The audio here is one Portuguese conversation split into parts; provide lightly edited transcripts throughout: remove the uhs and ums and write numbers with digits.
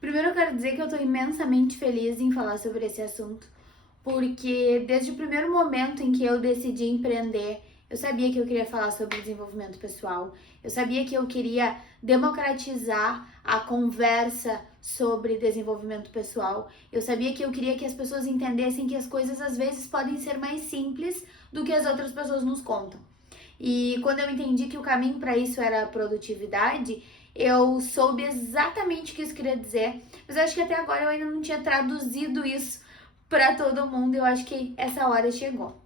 Primeiro eu quero dizer que eu tô imensamente feliz em falar sobre esse assunto, porque desde o primeiro momento em que eu decidi empreender, eu sabia que eu queria falar sobre desenvolvimento pessoal, eu sabia que eu queria democratizar a conversa sobre desenvolvimento pessoal, eu sabia que eu queria que as pessoas entendessem que as coisas às vezes podem ser mais simples do que as outras pessoas nos contam. E quando eu entendi que o caminho para isso era a produtividade, eu soube exatamente o que isso queria dizer, mas eu acho que até agora eu ainda não tinha traduzido isso para todo mundo. Eu acho que essa hora chegou.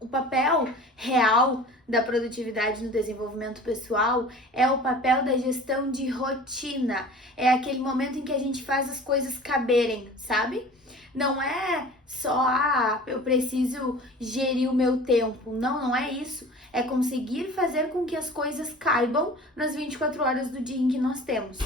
O papel real da produtividade no desenvolvimento pessoal é o papel da gestão de rotina. É aquele momento em que a gente faz as coisas caberem, sabe? Não é só, eu preciso gerir o meu tempo. Não, não é isso. É conseguir fazer com que as coisas caibam nas 24 horas do dia em que nós temos.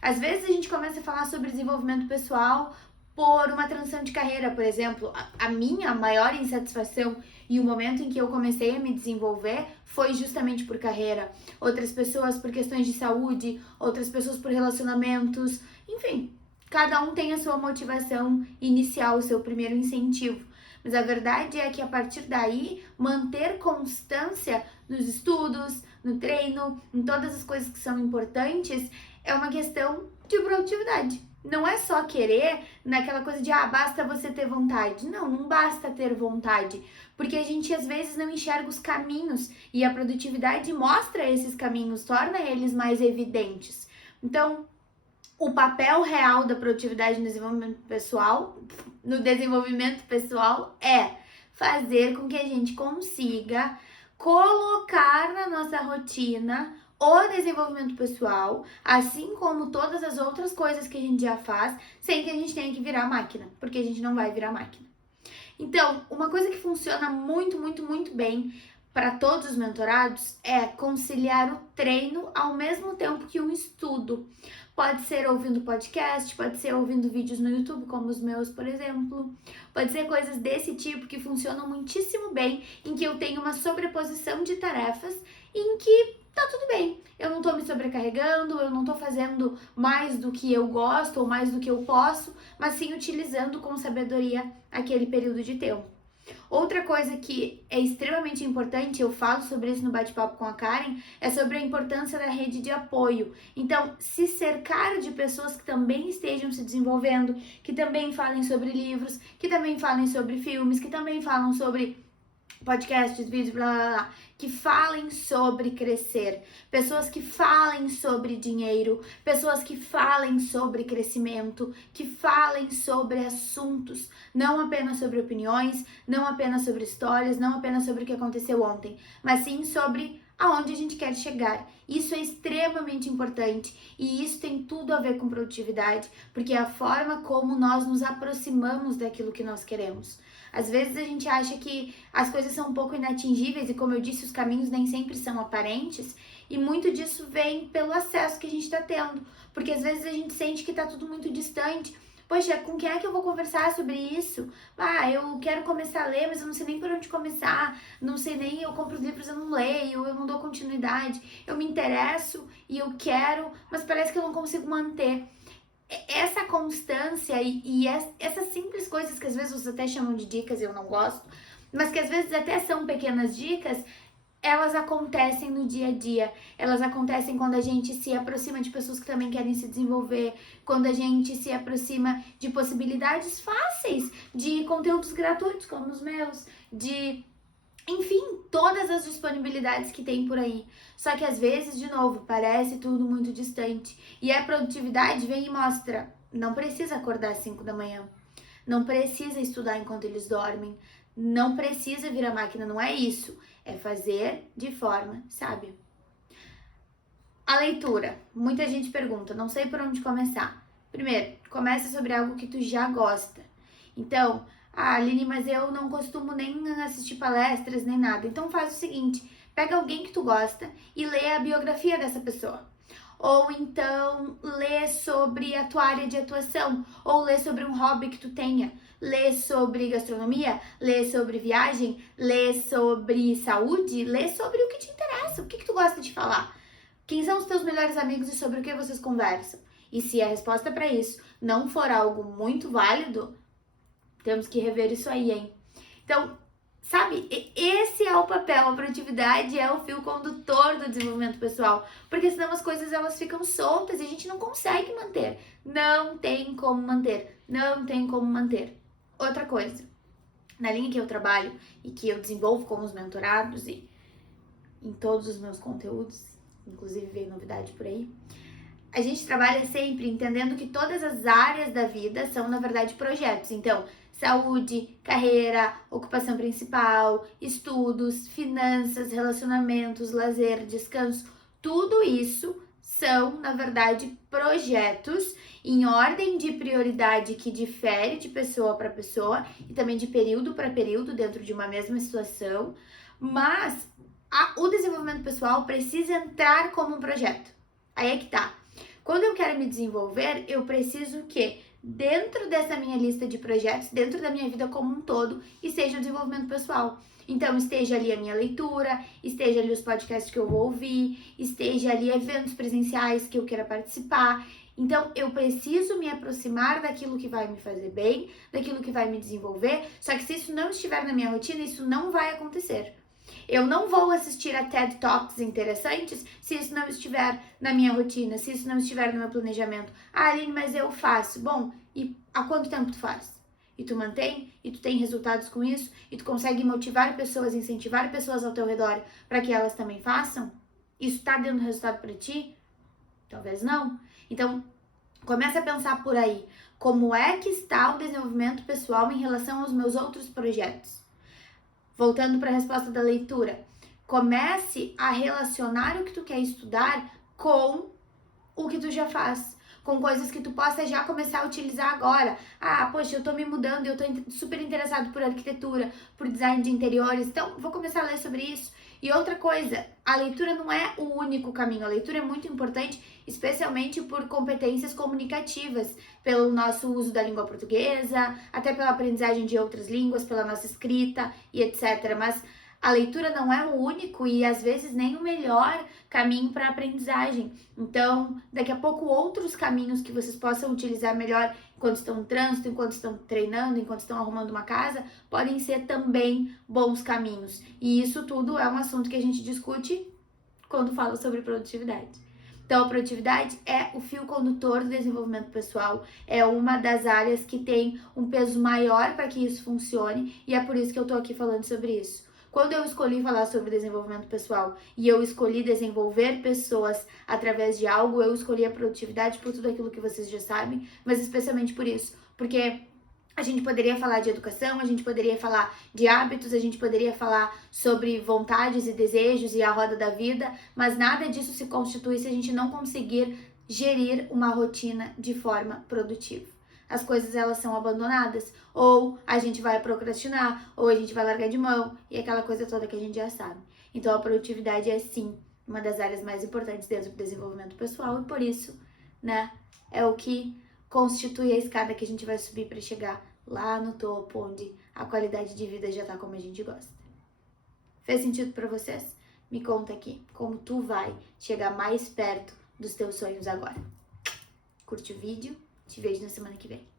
Às vezes a gente começa a falar sobre desenvolvimento pessoal por uma transição de carreira, por exemplo. A minha maior insatisfação e o momento em que eu comecei a me desenvolver foi justamente por carreira. Outras pessoas por questões de saúde, outras pessoas por relacionamentos, enfim, cada um tem a sua motivação inicial, o seu primeiro incentivo. Mas a verdade é que a partir daí, manter constância nos estudos, no treino, em todas as coisas que são importantes, é uma questão de produtividade. Não é só querer naquela coisa de, basta você ter vontade. Não, não basta ter vontade. Porque a gente às vezes não enxerga os caminhos e a produtividade mostra esses caminhos, torna eles mais evidentes. Então, o papel real da produtividade no desenvolvimento pessoal é fazer com que a gente consiga colocar na nossa rotina o desenvolvimento pessoal, assim como todas as outras coisas que a gente já faz, sem que a gente tenha que virar máquina, porque a gente não vai virar máquina. Então, uma coisa que funciona muito, muito, muito bem para todos os mentorados é conciliar o treino ao mesmo tempo que um estudo. Pode ser ouvindo podcast, pode ser ouvindo vídeos no YouTube, como os meus, por exemplo. Pode ser coisas desse tipo que funcionam muitíssimo bem, em que eu tenho uma sobreposição de tarefas, em que tá tudo bem. Eu não tô me sobrecarregando, eu não tô fazendo mais do que eu gosto ou mais do que eu posso, mas sim utilizando com sabedoria aquele período de tempo. Outra coisa que é extremamente importante, eu falo sobre isso no bate-papo com a Karen, é sobre a importância da rede de apoio. Então, se cercar de pessoas que também estejam se desenvolvendo, que também falem sobre livros, que também falem sobre filmes, que também falam sobre podcasts, vídeos, blá blá blá, que falem sobre crescer, pessoas que falem sobre dinheiro, pessoas que falem sobre crescimento, que falem sobre assuntos, não apenas sobre opiniões, não apenas sobre histórias, não apenas sobre o que aconteceu ontem, mas sim sobre aonde a gente quer chegar. Isso é extremamente importante e isso tem tudo a ver com produtividade, porque é a forma como nós nos aproximamos daquilo que nós queremos. Às vezes a gente acha que as coisas são um pouco inatingíveis e, como eu disse, os caminhos nem sempre são aparentes, e muito disso vem pelo acesso que a gente está tendo, porque às vezes a gente sente que está tudo muito distante. Poxa, com quem é que eu vou conversar sobre isso? Eu quero começar a ler, mas eu não sei nem por onde começar, não sei nem, eu compro os livros, eu não leio, eu não dou continuidade, eu me interesso e eu quero, mas parece que eu não consigo manter. Essa constância e essas simples coisas que às vezes vocês até chamam de dicas e eu não gosto, mas que às vezes até são pequenas dicas, elas acontecem no dia a dia, elas acontecem quando a gente se aproxima de pessoas que também querem se desenvolver, quando a gente se aproxima de possibilidades fáceis, de conteúdos gratuitos como os meus, enfim, todas as disponibilidades que tem por aí. Só que às vezes, de novo, parece tudo muito distante. E a produtividade vem e mostra, não precisa acordar às 5 da manhã. Não precisa estudar enquanto eles dormem. Não precisa virar máquina, não é isso. É fazer de forma sábia. A leitura. Muita gente pergunta, não sei por onde começar. Primeiro, começa sobre algo que tu já gosta. Então, Aline, mas eu não costumo nem assistir palestras, nem nada. Então faz o seguinte, pega alguém que tu gosta e lê a biografia dessa pessoa. Ou então lê sobre a tua área de atuação, ou lê sobre um hobby que tu tenha. Lê sobre gastronomia, lê sobre viagem, lê sobre saúde, lê sobre o que te interessa, o que tu gosta de falar. Quem são os teus melhores amigos e sobre o que vocês conversam? E se a resposta para isso não for algo muito válido, temos que rever isso aí, hein? Então, sabe, esse é o papel, a produtividade é o fio condutor do desenvolvimento pessoal, porque senão as coisas elas ficam soltas e a gente não consegue manter. Não tem como manter, não tem como manter. Outra coisa, na linha que eu trabalho e que eu desenvolvo com os mentorados e em todos os meus conteúdos, inclusive veio novidade por aí, a gente trabalha sempre entendendo que todas as áreas da vida são, na verdade, projetos. Então, saúde, carreira, ocupação principal, estudos, finanças, relacionamentos, lazer, descanso, tudo isso são, na verdade, projetos em ordem de prioridade que difere de pessoa para pessoa e também de período para período dentro de uma mesma situação, mas o desenvolvimento pessoal precisa entrar como um projeto. Aí é que tá. Quando eu quero me desenvolver, eu preciso que dentro dessa minha lista de projetos, dentro da minha vida como um todo, esteja o desenvolvimento pessoal. Então, esteja ali a minha leitura, esteja ali os podcasts que eu vou ouvir, esteja ali eventos presenciais que eu queira participar. Então, eu preciso me aproximar daquilo que vai me fazer bem, daquilo que vai me desenvolver. Só que se isso não estiver na minha rotina, isso não vai acontecer. Eu não vou assistir a TED Talks interessantes se isso não estiver na minha rotina, se isso não estiver no meu planejamento. Ah, Aline, mas eu faço. Bom, e há quanto tempo tu faz? E tu mantém? E tu tem resultados com isso? E tu consegue motivar pessoas, incentivar pessoas ao teu redor para que elas também façam? Isso tá dando resultado para ti? Talvez não. Então, começa a pensar por aí. Como é que está o desenvolvimento pessoal em relação aos meus outros projetos? Voltando para a resposta da leitura, comece a relacionar o que tu quer estudar com o que tu já faz, com coisas que tu possa já começar a utilizar agora. Ah, poxa, eu tô me mudando, eu tô super interessado por arquitetura, por design de interiores, então vou começar a ler sobre isso. E outra coisa, a leitura não é o único caminho, a leitura é muito importante, especialmente por competências comunicativas, pelo nosso uso da língua portuguesa, até pela aprendizagem de outras línguas, pela nossa escrita e etc. Mas a leitura não é o único e às vezes nem o melhor caminho para a aprendizagem. Então, daqui a pouco, outros caminhos que vocês possam utilizar melhor enquanto estão no trânsito, enquanto estão treinando, enquanto estão arrumando uma casa, podem ser também bons caminhos. E isso tudo é um assunto que a gente discute quando fala sobre produtividade. Então, a produtividade é o fio condutor do desenvolvimento pessoal, é uma das áreas que tem um peso maior para que isso funcione e é por isso que eu tô aqui falando sobre isso. Quando eu escolhi falar sobre desenvolvimento pessoal e eu escolhi desenvolver pessoas através de algo, eu escolhi a produtividade por tudo aquilo que vocês já sabem, mas especialmente por isso, porque a gente poderia falar de educação, a gente poderia falar de hábitos, a gente poderia falar sobre vontades e desejos e a roda da vida, mas nada disso se constitui se a gente não conseguir gerir uma rotina de forma produtiva. As coisas elas são abandonadas, ou a gente vai procrastinar, ou a gente vai largar de mão, e aquela coisa toda que a gente já sabe. Então a produtividade é sim uma das áreas mais importantes dentro do desenvolvimento pessoal e por isso, né, é o que constitui a escada que a gente vai subir para chegar lá no topo, onde a qualidade de vida já tá como a gente gosta. Fez sentido para vocês? Me conta aqui como tu vai chegar mais perto dos teus sonhos agora. Curte o vídeo? Te vejo na semana que vem.